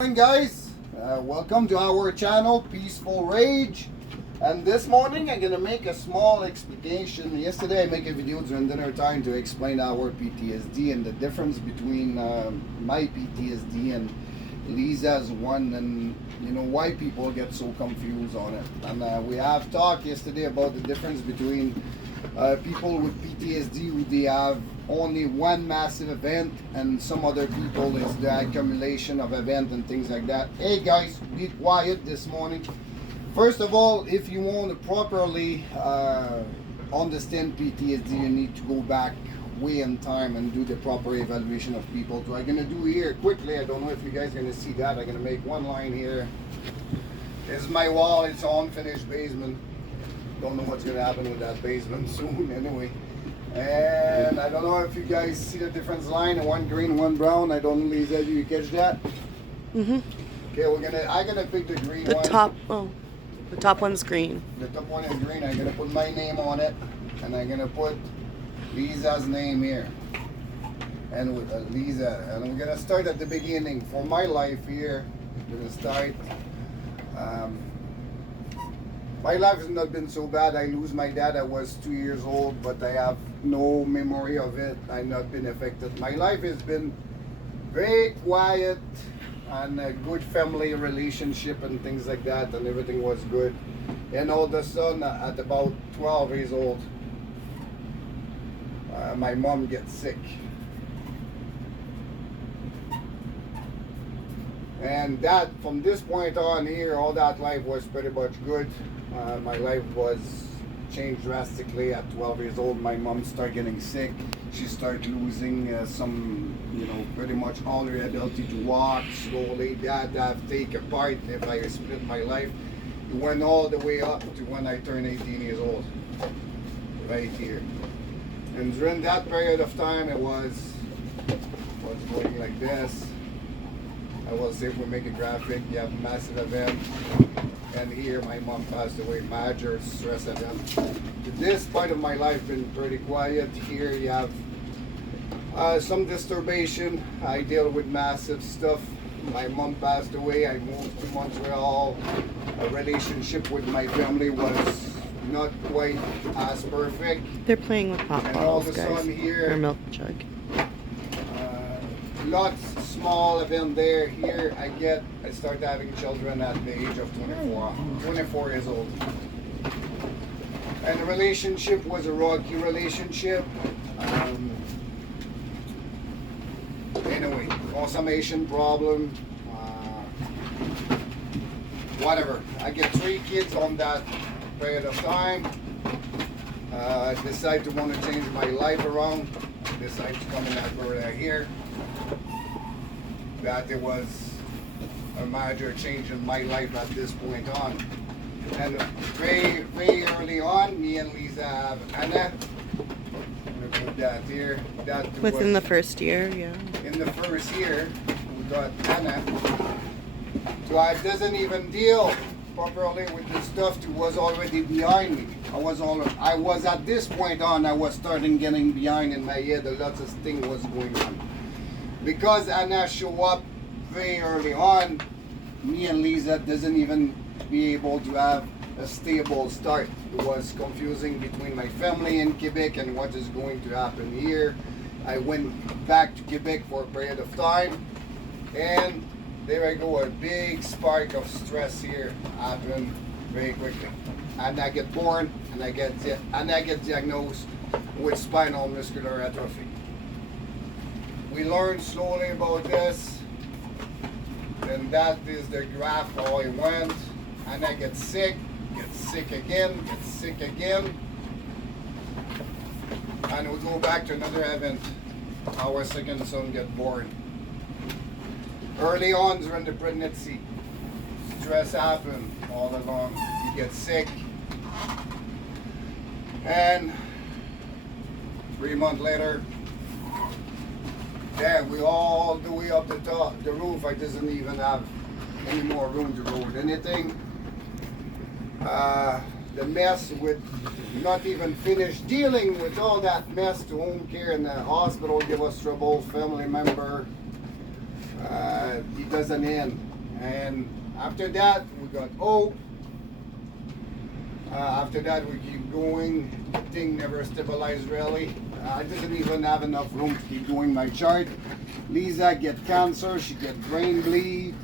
Morning guys, welcome to our channel Peaceful Rage. And this morning I'm gonna make a small explanation. Yesterday I made a video during dinner time to explain our PTSD and the difference between my PTSD and Lisa's one, and you know why people get so confused on it. And we have talked yesterday about the difference between people with PTSD who they have only one massive event, and some other people is the accumulation of events and things like that. Hey guys, be quiet this morning. First of all, if you want to properly understand PTSD, you need to go back way in time and do the proper evaluation of people. So I'm gonna do here quickly. I don't know if you guys are gonna see that. I'm gonna make one line here. This is my wall. It's an unfinished basement. Don't know what's gonna happen with that basement soon anyway. And I don't know if you guys see the difference line, one green, one brown. I don't know, Lisa, do you catch that? Mhm. Okay, I'm gonna pick the green The one. the top one's green. The top one is green. I'm gonna put my name on it, and I'm gonna put Lisa's name here. And with Lisa, and we're gonna start at the beginning. For my life here, I'm gonna start. My life has not been so bad. I lose my dad. I was 2 years old, but I have no memory of it. I've not been affected. My life has been very quiet and a good family relationship and things like that, and everything was good. And all of a sudden, at about 12 years old, my mom gets sick. And that, from this point on here, all that life was pretty much good. My life was changed drastically at 12 years old. My mom started getting sick. She started losing pretty much all her ability to walk slowly. That have taken part. If I split my life, it went all the way up to when I turned 18 years old, right here. And during that period of time, it was going like this. I will say, if we make a graphic, you have a massive event, and here my mom passed away, major stress event. This part of my life been pretty quiet. Here you have some disturbation. I deal with massive stuff. My mom passed away. I moved to Montreal. A relationship with my family was not quite as perfect. They're playing with pop And all of bottles, a guys. sudden here, Or milk jug. lots small event there. Here I start having children at the age of 24 years old. And the relationship was a rocky relationship. Anyway, consummation problem, whatever. I get 3 kids on that period of time. I decide to want to change my life around. Decide to come in Alberta here. That there was a major change in my life at this point on. And very, very early on, me and Lisa have Anna. I'm going to put that here. That Within the was first year, yeah. in the first year, we got Anna. So I doesn't even deal properly with the stuff that was already behind me. I was at this point on, I was starting getting behind in my head. A lot of things was going on. Because Anna show up very early on, me and Lisa doesn't even be able to have a stable start. It was confusing between my family in Quebec and what is going to happen here. I went back to Quebec for a period of time, and there I go, a big spark of stress here happened very quickly. And I get born, and I get diagnosed with spinal muscular atrophy. We learn slowly about this, and that is the graph how it went. And I get sick again, and we go back to another event. Our second son get born. Early on during the pregnancy, stress happened all along. You get sick, and 3 months later, yeah, we all the way up the top, the roof. I doesn't even have any more room to load anything. The mess with not even finished dealing with all that mess to home care and the hospital give us trouble, family member. It doesn't end. And after that, we got O. After that, we keep going. Thing never stabilized really. I didn't even have enough room to keep doing my chart. Lisa get cancer, she get brain bleed.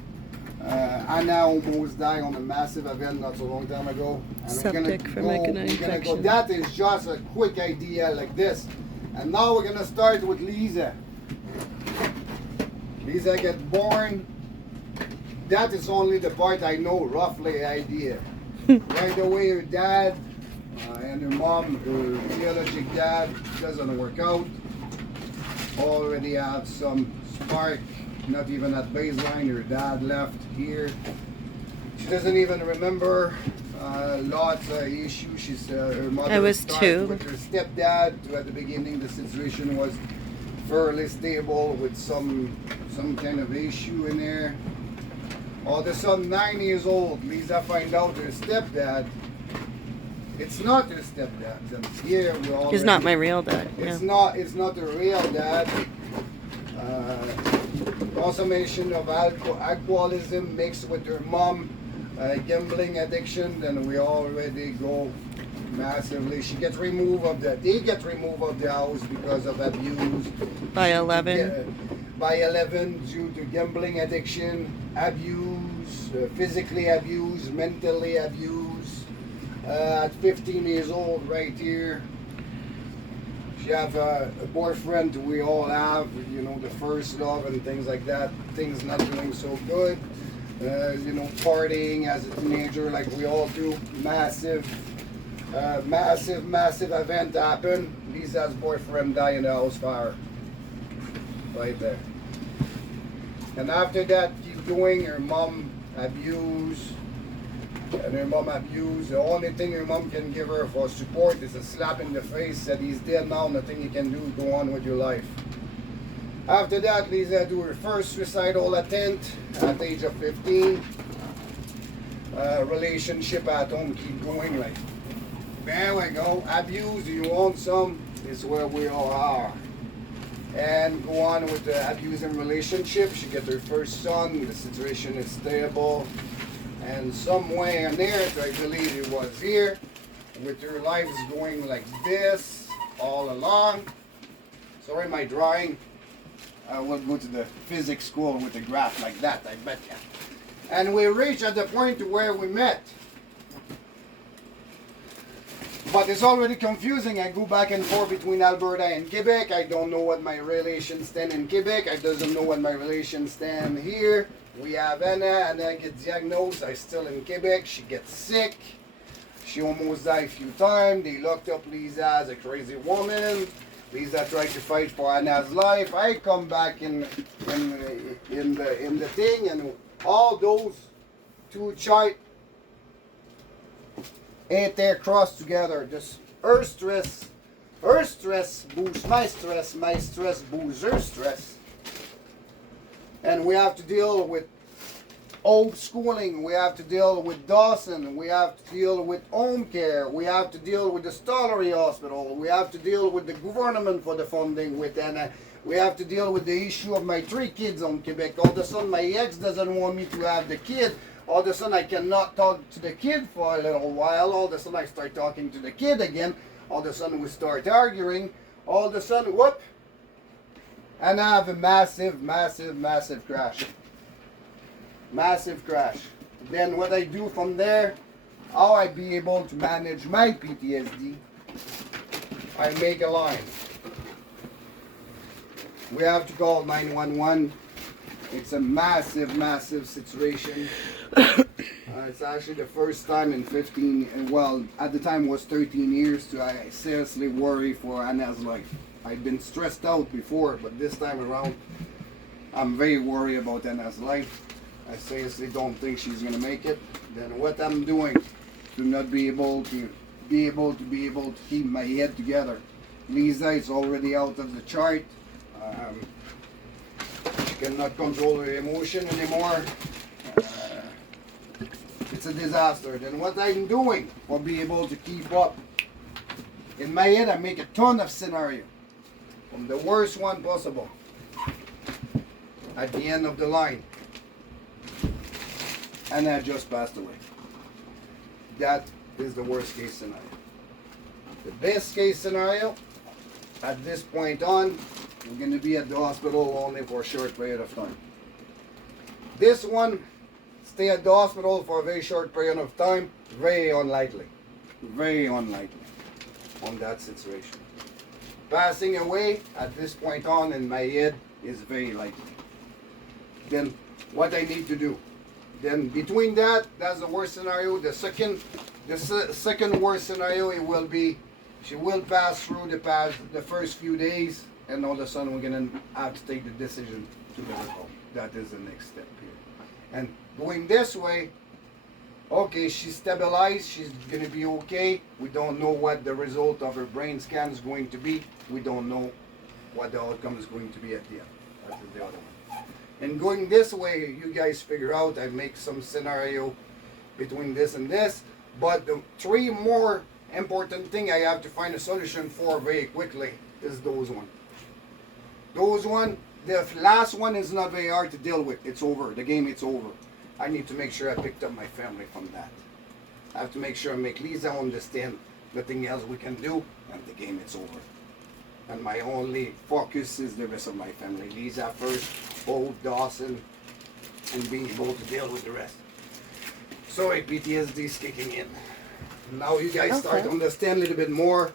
Anna almost died on a massive event not so long time ago. And Septic from an infection. That is just a quick idea like this. And now we're gonna start with Lisa. Lisa get born. That is only the part I know roughly idea. Right away her dad and her mom, her biologic dad, doesn't work out. Already have some spark, not even at baseline. Her dad left here. She doesn't even remember lots of issues. She's her mother. I was started 2. with her stepdad. At the beginning, the situation was fairly stable with some kind of issue in there. All of a sudden, 9 years old, Lisa find out her stepdad. It's not her stepdad. And here we all. He's not my real dad. It's Yeah. not. It's not her real dad. Consummation of alcoholism mixed with her mom, gambling addiction. Then we already go massively. She gets removed of the. They get removed of the house because of abuse. By 11. By 11 due to gambling addiction, abuse, physically abuse, mentally abuse. At 15 years old, right here, she have a boyfriend we all have, you know, the first love and things like that. Things not doing so good. You know, partying as a teenager like we all do. Massive event happened. Lisa's boyfriend died in the house fire. Right there. And after that, keep doing her mom abuse. And her mom abuse. The only thing her mom can give her for support is a slap in the face that he's dead now, nothing you can do, go on with your life. After that, Lisa do her first suicidal attempt at the age of 15. Relationship at home keep going like, there we go, abuse, do you want some? Is where we all are. And go on with the abusing relationship. She get her first son, the situation is stable. And somewhere in there, I believe it was here, with her life is going like this all along. Sorry, my drawing. I will go to the physics school with a graph like that, I bet you. And we reach at the point where we met. But it's already confusing. I go back and forth between Alberta and Quebec. I don't know what my relations stand in Quebec. I doesn't know what my relations stand here. We have Anna gets diagnosed. I still in Quebec. She gets sick. She almost died a few times. They locked up Lisa as a crazy woman. Lisa tried to fight for Anna's life. I come back in the thing, and all those two chart ain't there crossed together. Just her stress boosts my stress boosts her stress. And we have to deal with home schooling, we have to deal with Dawson, we have to deal with home care, we have to deal with the Stollery Hospital, we have to deal with the government for the funding with Anna. We have to deal with the issue of my 3 kids on Quebec. All of a sudden my ex doesn't want me to have the kid. All of a sudden I cannot talk to the kid for a little while. All of a sudden I start talking to the kid again. All of a sudden we start arguing. All of a sudden, whoop! And I have a massive crash. Massive crash. Then what I do from there, how I be able to manage my PTSD, I make a line. We have to call 911. It's a massive situation. It's actually the first time in 15, well, at the time it was 13 years, to I seriously worry for Anna's life. I've been stressed out before, but this time around, I'm very worried about Anna's life. I seriously don't think she's gonna make it. Then what I'm doing to not be able to keep my head together. Lisa is already out of the chart. She cannot control her emotion anymore. It's a disaster. Then what I'm doing for be able to keep up. In my head, I make a ton of scenario, from the worst one possible. At the end of the line, Anna just passed away. That is the worst case scenario. The best case scenario, at this point on, we're going to be at the hospital only for a short period of time. This one, stay at the hospital for a very short period of time, very unlikely. Very unlikely on that situation. Passing away at this point on in my head is very likely. Then what I need to do? Then between that, that's the worst scenario. The second worst scenario, it will be she will pass through the first few days, and all of a sudden we're gonna have to take the decision to let her go. That is the next step here. And going this way, okay, she's stabilized, she's gonna be okay. We don't know what the result of her brain scan is going to be. We don't know what the outcome is going to be at the end. That is the other one. And going this way, you guys figure out, I make some scenario between this and this. But the three more important thing I have to find a solution for very quickly is those one. Those one, the last one is not very hard to deal with. It's over. The game, it's over. I need to make sure I picked up my family from that. I have to make sure I make Lisa understand nothing else we can do, and the game, it's over. And my only focus is the rest of my family. Lisa first, Bo, Dawson, and being able to deal with the rest. Sorry, PTSD is kicking in. Now you guys start to understand a little bit more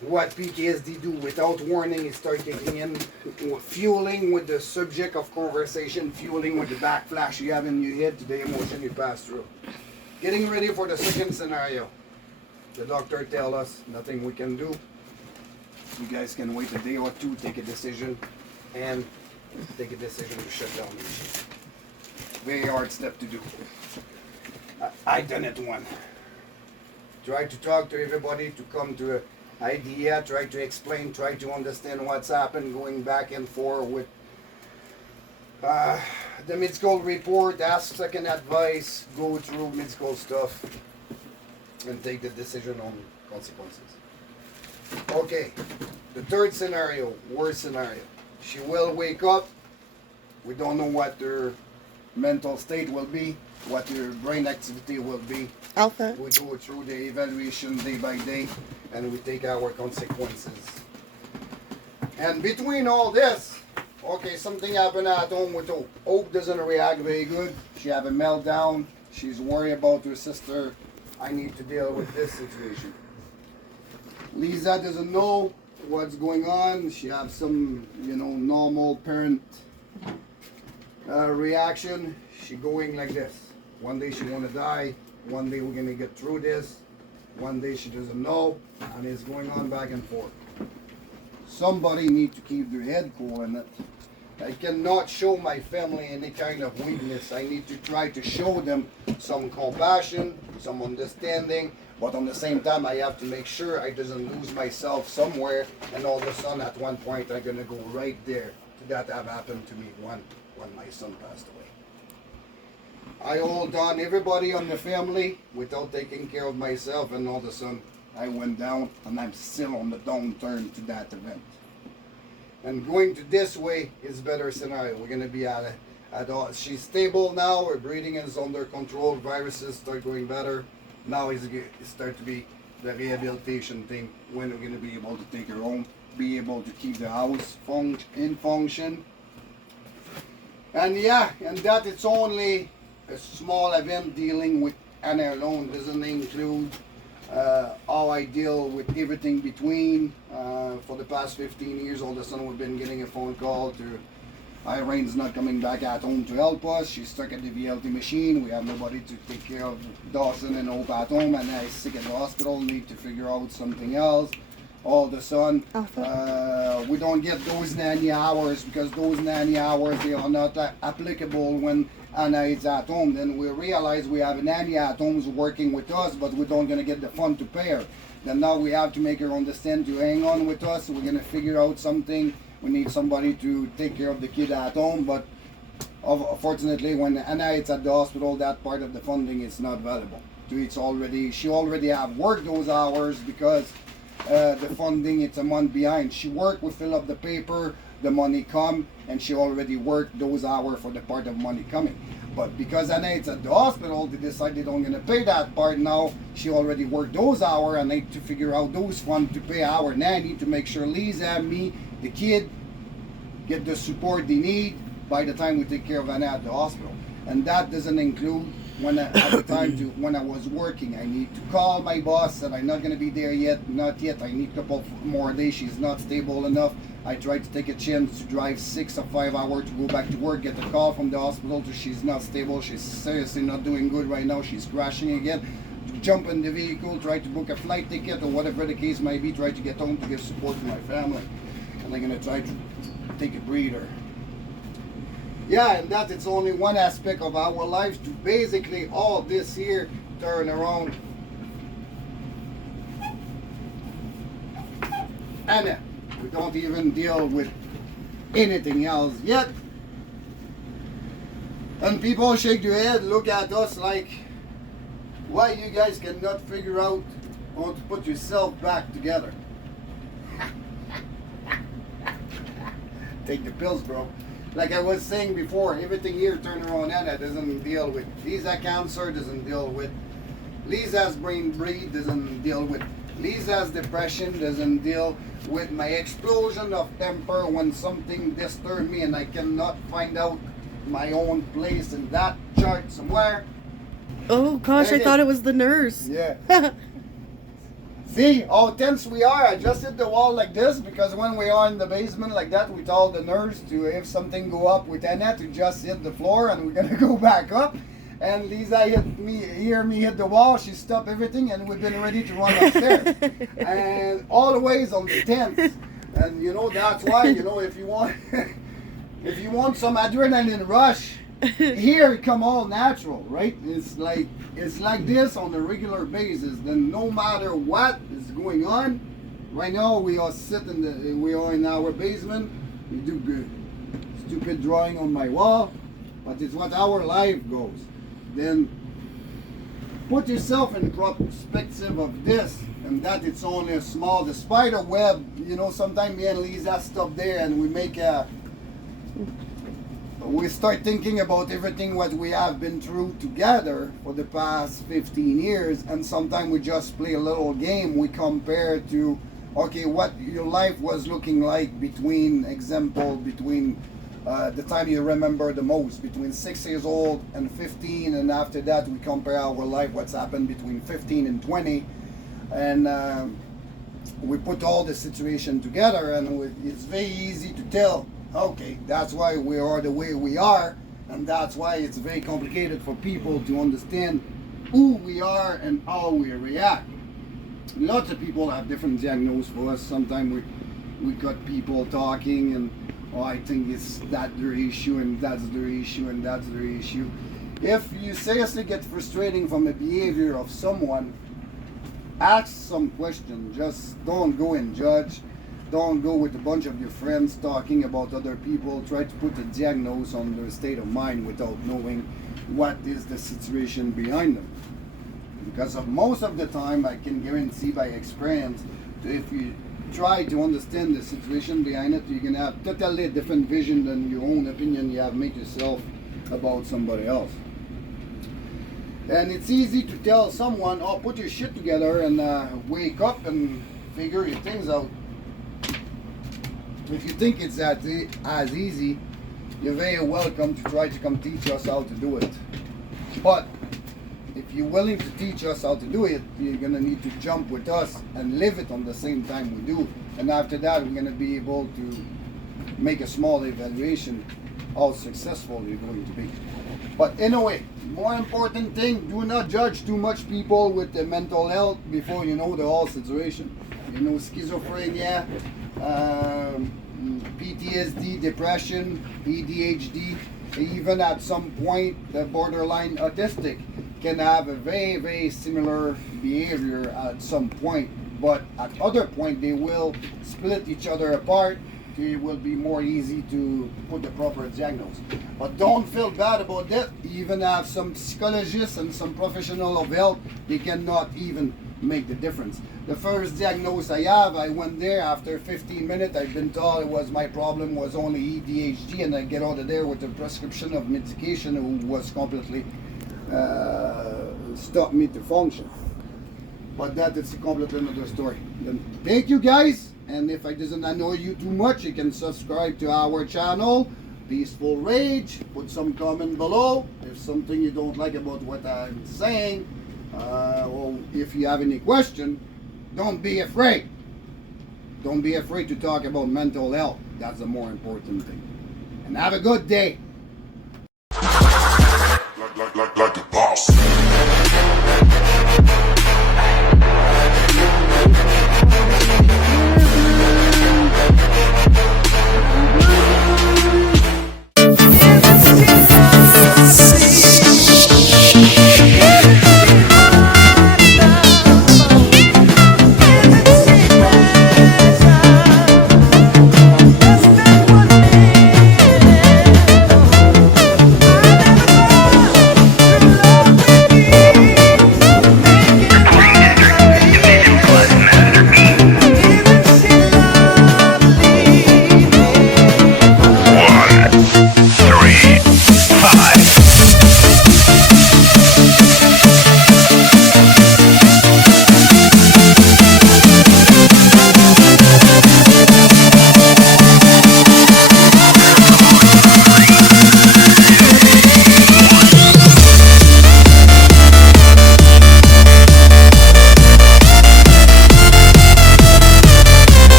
what PTSD do without warning. It start kicking in, fueling with the subject of conversation, fueling with the backflash you have in your head to the emotion you pass through. Getting ready for the second scenario. The doctor tell us nothing we can do. You guys can wait a day or two, take a decision, and take a decision to shut down the machine. Very hard step to do. I done it one. Try to talk to everybody to come to an idea, try to explain, try to understand what's happened, going back and forth with the medical report, ask second advice, go through medical stuff, and take the decision on consequences. Okay, the third scenario, worst scenario. She will wake up. We don't know what her mental state will be, what her brain activity will be. Alpha. We go through the evaluation day by day, and we take our consequences. And between all this, okay, something happened at home with Hope. Hope doesn't react very good. She have a meltdown. She's worried about her sister. I need to deal with this situation. Lisa doesn't know what's going on. She has some, normal parent reaction. She going like this. One day she want to die. One day we're going to get through this. One day she doesn't know. And it's going on back and forth. Somebody need to keep their head cool in it. I cannot show my family any kind of weakness. I need to try to show them some compassion, some understanding, but on the same time I have to make sure I doesn't lose myself somewhere, and all of a sudden at one point I'm gonna go right there. That have happened to me when my son passed away. I hold on everybody on the family without taking care of myself, and all of a sudden I went down, and I'm still on the downturn to that event. And going to this way is better scenario. We're going to be at all. She's stable now. Her breathing is under control. Viruses start going better. Now it start to be the rehabilitation thing when we're going to be able to take her home, be able to keep the house in function. And yeah, and that it's only a small event dealing with Anna alone. Doesn't include how I deal with everything between. For the past 15 years, all of a sudden we've been getting a phone call to Irene's not coming back at home to help us. She's stuck at the VLT machine. We have nobody to take care of Dawson and Hope at home, and I'm sick at the hospital. Need to figure out something else. All of a sudden, we don't get those nanny hours because those nanny hours, they are not applicable when Anna is at home. Then we realize we have a nanny at home who's working with us, but we don't gonna get the fund to pay her. Then now we have to make her understand to hang on with us. We're gonna figure out something. We need somebody to take care of the kid at home, but unfortunately when Anna is at the hospital, that part of the funding is not valuable. She already have worked those hours because the funding, it's a month behind. She worked, we fill up the paper, the money come, and she already worked those hours for the part of money coming. But because Annette's at the hospital, they decided I'm going to pay that part now. She already worked those hours, and I need to figure out those funds to pay our nanny to make sure Lisa, me, the kid, get the support they need by the time we take care of Annette at the hospital. And that doesn't include when I was working. I need to call my boss and I'm not going to be there yet. Not yet. I need a couple more days. She's not stable enough. I tried to take a chance to drive 6 or 5 hours to go back to work, get a call from the hospital to she's not stable. She's seriously not doing good right now. She's crashing again. To jump in the vehicle, try to book a flight ticket or whatever the case might be, try to get home to give support to my family. And I'm going to try to take a breather. Yeah, and that it's only one aspect of our lives to basically all this here turn around. And we don't even deal with anything else yet. And people shake their head, look at us like, why you guys cannot figure out how to put yourself back together? Take the pills, bro. Like I was saying before, everything here turn around Anna doesn't deal with Lisa cancer, doesn't deal with Lisa's brain bleed, doesn't deal with Lisa's depression, doesn't deal with my explosion of temper when something disturbs me and I cannot find out my own place in that chart somewhere. Oh gosh, I thought it was the nurse. Yeah. See how tense we are. I just hit the wall like this because when we are in the basement like that, we told the nurse to, if something go up with Annette, to just hit the floor and we're gonna go back up. And Lisa hear me hit the wall. She stopped everything and we've been ready to run upstairs. And always on the tense. And you know that's why, you know, if you want if you want some adrenaline rush, here it come all natural, right? It's like this on a regular basis. Then no matter what is going on, right now we are in our basement. We do good stupid drawing on my wall, but it's what our life goes. Then put yourself in perspective of this, and that it's only a small, the spider web. You know, sometimes me and Lisa stop there and we start thinking about everything what we have been through together for the past 15 years, and sometimes we just play a little game. We compare to, okay, what your life was looking like between the time you remember the most, between 6 years old and 15, and after that we compare our life, what's happened between 15 and 20, and we put all the situation together, and it's very easy to tell, okay, that's why we are the way we are, and that's why it's very complicated for people to understand who we are and how we react. Lots of people have different diagnoses for us. Sometimes we got people talking and, oh, I think it's that their issue and that's their issue and that's their issue. If you seriously get frustrating from the behavior of someone, ask some questions. Just don't go and judge. Don't go with a bunch of your friends talking about other people. Try to put a diagnosis on their state of mind without knowing what is the situation behind them. Because of most of the time, I can guarantee by experience, if you try to understand the situation behind it, you're going to have totally different vision than your own opinion you have made yourself about somebody else. And it's easy to tell someone, oh, put your shit together and wake up and figure your things out. If you think it's as easy, you're very welcome to try to come teach us how to do it. But if you're willing to teach us how to do it, you're going to need to jump with us and live it on the same time we do. And after that, we're going to be able to make a small evaluation how successful you're going to be. But anyway, more important thing, do not judge too much people with the mental health before you know the whole situation. You know, schizophrenia, PTSD, depression, ADHD, even at some point the borderline autistic can have a very, very similar behavior at some point, but at other point they will split each other apart. It will be more easy to put the proper diagnosis. But don't feel bad about that. Even have some psychologists and some professional of health, they cannot even make the difference. The first diagnosis I have, I went there after 15 minutes. I've been told it was my problem was only ADHD, and I get out of there with a prescription of medication who was completely stopped me to function. But that is completely another story. Then, thank you guys, and if I doesn't annoy you too much, you can subscribe to our channel, Peaceful Rage. Put some comment below if something you don't like about what I'm saying, or if you have any question. Don't be afraid. Don't be afraid to talk about mental health. That's the more important thing. And have a good day.